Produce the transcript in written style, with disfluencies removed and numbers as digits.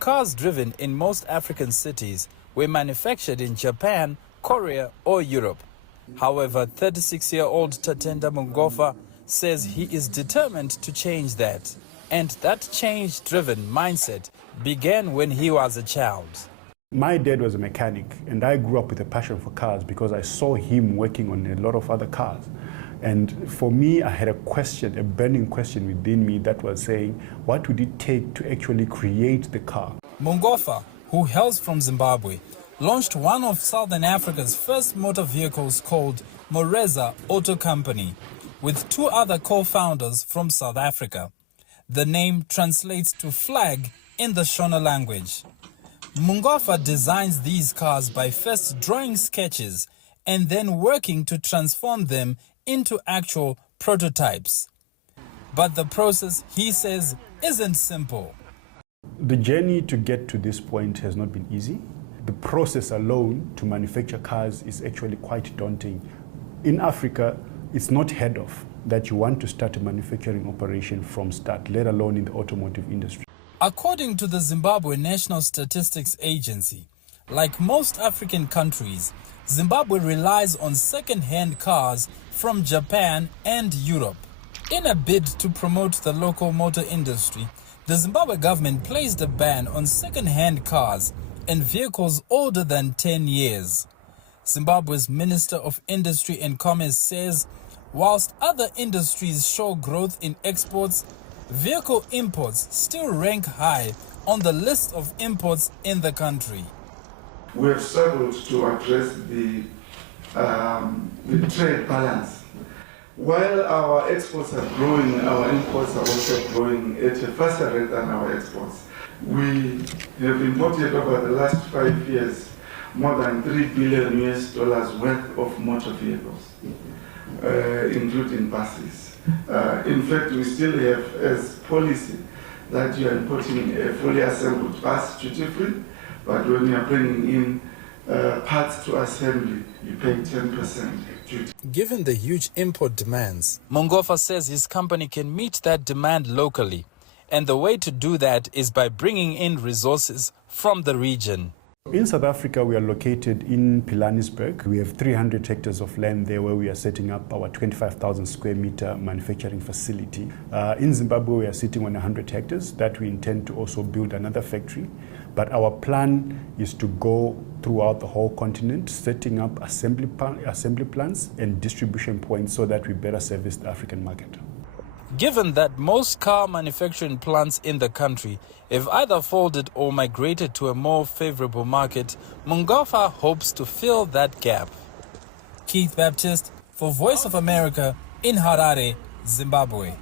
Cars driven in most African cities were manufactured in Japan, Korea or Europe. However, 36-year-old Tatenda Mungofa says he is determined to change that. And that change-driven mindset began when he was a child. My dad was a mechanic, and I grew up with a passion for cars because I saw him working on a lot of other cars. And for me, I had a question, a burning question within me that was saying, what would it take to actually create the car? Mungofa, who hails from Zimbabwe, launched one of Southern Africa's first motor vehicles called Moreza Auto Company, with two other co-founders from South Africa. The name translates to flag in the Shona language. Mungofa designs these cars by first drawing sketches and then working to transform them into actual prototypes. But the process, he says, isn't simple. The journey to get to this point has not been easy. The process alone to manufacture cars is actually quite daunting. In Africa, it's not heard of that you want to start a manufacturing operation from start, let alone in the automotive industry. According to the Zimbabwe National Statistics Agency, like most African countries, Zimbabwe relies on second-hand cars from Japan and Europe. In a bid to promote the local motor industry, the Zimbabwe government placed a ban on second-hand cars and vehicles older than 10 years. Zimbabwe's Minister of Industry and Commerce says, whilst other industries show growth in exports, vehicle imports still rank high on the list of imports in the country. We have struggled to address the trade balance. While our exports are growing, our imports are also growing at a faster rate than our exports. We have imported over the last 5 years more than $3 billion worth of motor vehicles, including buses. In fact, we still have as policy that you are importing a fully assembled bus duty-free, but when you are bringing in parts to assembly, you pay 10% duty. Given the huge import demands, Mungofa says his company can meet that demand locally, and the way to do that is by bringing in resources from the region. In South Africa, we are located in Pilanesberg. We have 300 hectares of land there where we are setting up our 25,000 square meter manufacturing facility. In Zimbabwe, we are sitting on 100 hectares that we intend to also build another factory. But our plan is to go throughout the whole continent, setting up assembly plants and distribution points so that we better service the African market. Given that most car manufacturing plants in the country have either folded or migrated to a more favorable market, Mungofa hopes to fill that gap. Keith Baptist for Voice of America in Harare, Zimbabwe.